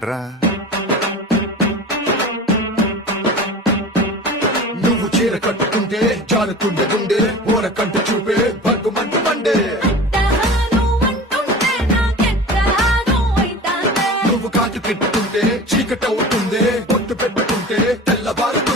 రండ్రా నువ్వు చీర కట్టుకుంటే జారుతుండే గుండె ఓర కంటి చూపే భగ్గు మంటు మండే నువ్వు కాటు కెట్టుకుంటే చీకటవుతుందే పొట్టు పెట్టుకుంటే తెల్లవారు